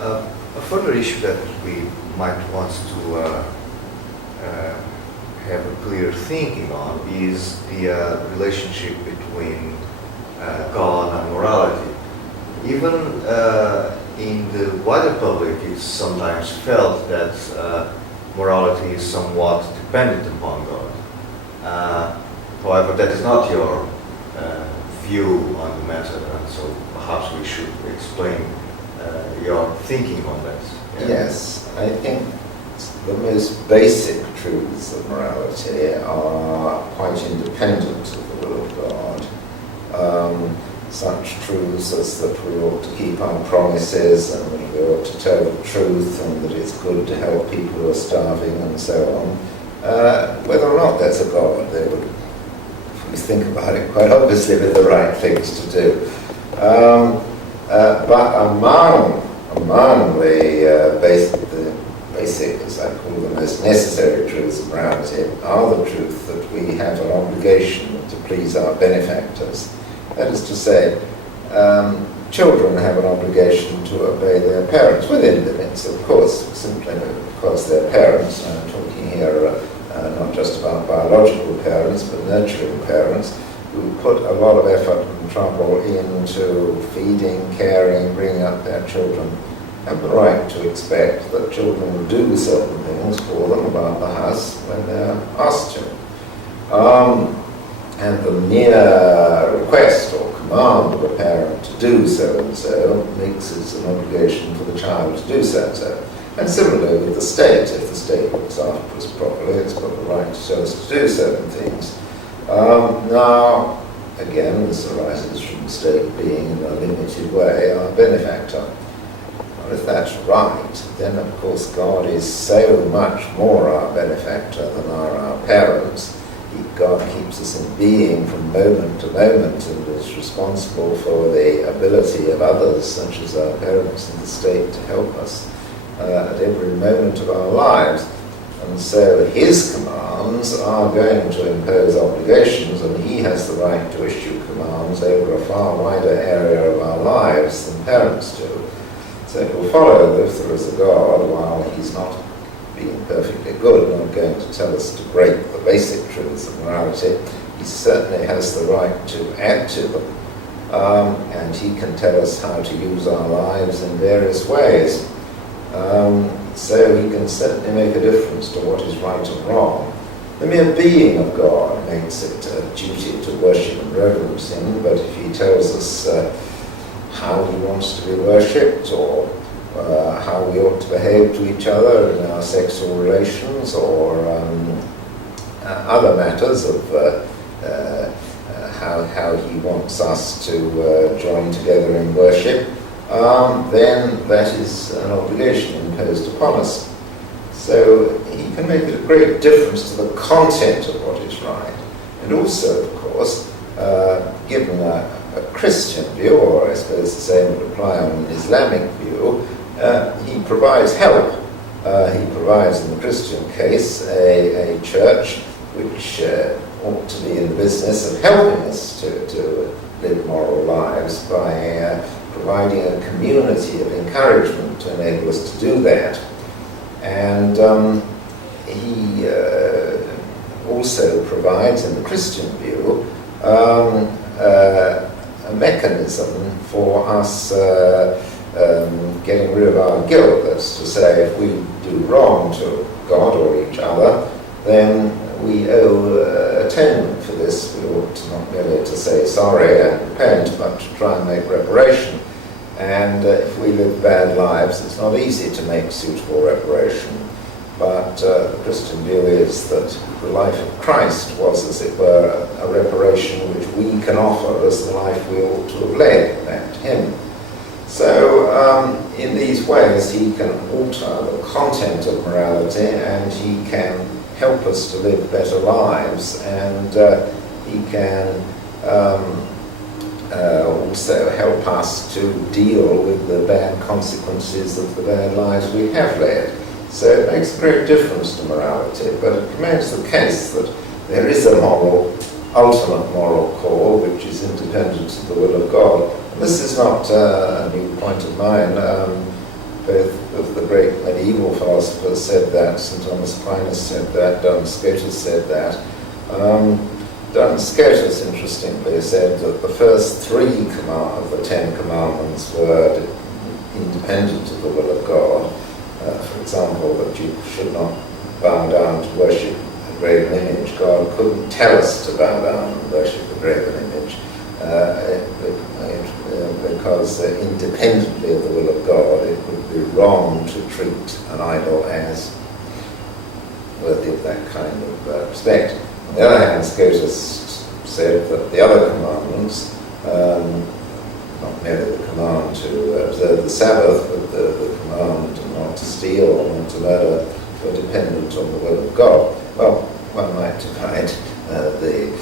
A further issue that we might want to have a clear thinking on is the relationship between God and morality. Even in the wider public, it's sometimes felt that morality is somewhat dependent upon God. However, that is not your view on the matter, and so perhaps we should explain your thinking on that. Yeah. Yes, I think the most basic truths of morality are quite independent of the will of God. Such truths as that we ought to keep our promises and that we ought to tell the truth and that it's good to help people who are starving and so on. Whether or not there's a God, they would, if we think about it, quite obviously be the right things to do. But among the basic, as I call the most necessary truths of morality, are the truth that we have an obligation to please our benefactors. That is to say, children have an obligation to obey their parents, within limits, of course, simply because they're parents. I'm talking here not just about biological parents, but nurturing parents who put a lot of effort and trouble into feeding, caring, bringing up their children, have the right to expect that children will do certain things for them about the house when they're asked to. And the mere request or command of a parent to do so and so makes it an obligation for the child to do so and so. And similarly with the state, if the state looks after us properly, it's got the right to tell us to do certain things. Now, again, this arises from the state being, in a limited way, our benefactor. Well, if that's right, then of course God is so much more our benefactor than are our parents. God keeps us in being from moment to moment and is responsible for the ability of others, such as our parents in the state, to help us at every moment of our lives. And so his commands are going to impose obligations, and he has the right to issue commands over a far wider area of our lives than parents do. So it will follow that if there is a God, while he's not being perfectly good, not going to tell us to break the basic truths of morality, he certainly has the right to add to them. And he can tell us how to use our lives in various ways. So he can certainly make a difference to what is right and wrong. The mere being of God makes it a duty to worship and reverence him, but if he tells us how he wants to be worshipped, or how we ought to behave to each other in our sexual relations, or other matters of how he wants us to join together in worship, then that is an obligation imposed upon us. So he can make a great difference to the content of what is right. And also, of course, given a Christian view, or I suppose the same would apply on an Islamic view, he provides help. He provides, in the Christian case, a church which ought to be in the business of helping us to live moral lives by providing a community of encouragement to enable us to do that. And he also provides, in the Christian view, a mechanism for us getting rid of our guilt. That's to say, if we do wrong to God or each other, then we owe atonement for this. We ought not merely to say sorry and repent, but to try and make reparation. And if we live bad lives, it's not easy to make suitable reparation. But the Christian view is that the life of Christ was, as it were, a reparation which we can offer as the life we ought to have led back to him. So in these ways he can alter the content of morality, and he can help us to live better lives, and he can also help us to deal with the bad consequences of the bad lives we have led. So it makes a great difference to morality, but it remains the case that there is a ultimate moral call which is independent of the will of God. And this is not a new point of mine. medieval philosophers said that, St. Thomas Aquinas said that, Duns Scotus said that. Duns Scotus, interestingly, said that the first three of the Ten Commandments were independent of the will of God. For example, that you should not bow down to worship a graven image. God couldn't tell us to bow down and worship a graven image because independently of the will of God, it would be wrong to treat an idol as worthy of that kind of respect. On the other hand, Scotus said that the other commandments, not merely the command to observe the Sabbath, but the command not to steal or not to murder, were dependent on the will of God. Well, one might divide the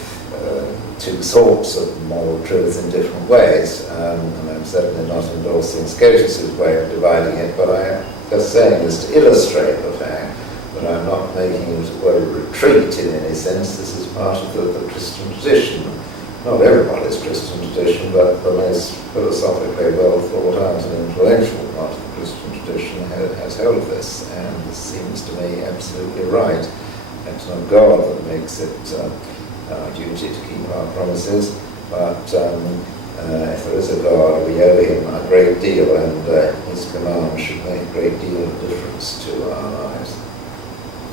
two sorts of moral truth in different ways, and I'm certainly not endorsing Scotus's way of dividing it, but I am just saying this to illustrate the fact that I'm not making it a retreat in any sense. This is part of the Christian tradition. Not everybody's Christian tradition, but the most philosophically well thought out and influential part of the Christian tradition has held this, and this seems to me absolutely right. It's not God that makes it our duty to keep our promises, but if there is a God, we owe him a great deal, and his command should make a great deal of difference to our lives.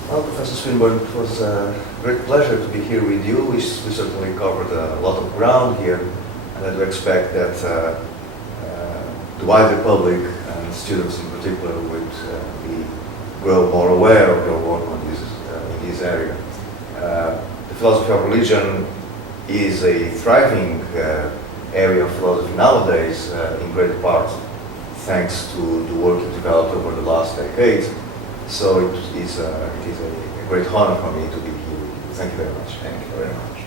Well, Professor Swinburne, it was a great pleasure to be here with you. We certainly covered a lot of ground here, and I do expect that the wider public and students in particular would grow more aware of your work on in this area. The philosophy of religion is a thriving area of philosophy nowadays, in great part thanks to the work you developed over the last decades. So it is a great honor for me to be here with you. Thank you very much. Thank you very much.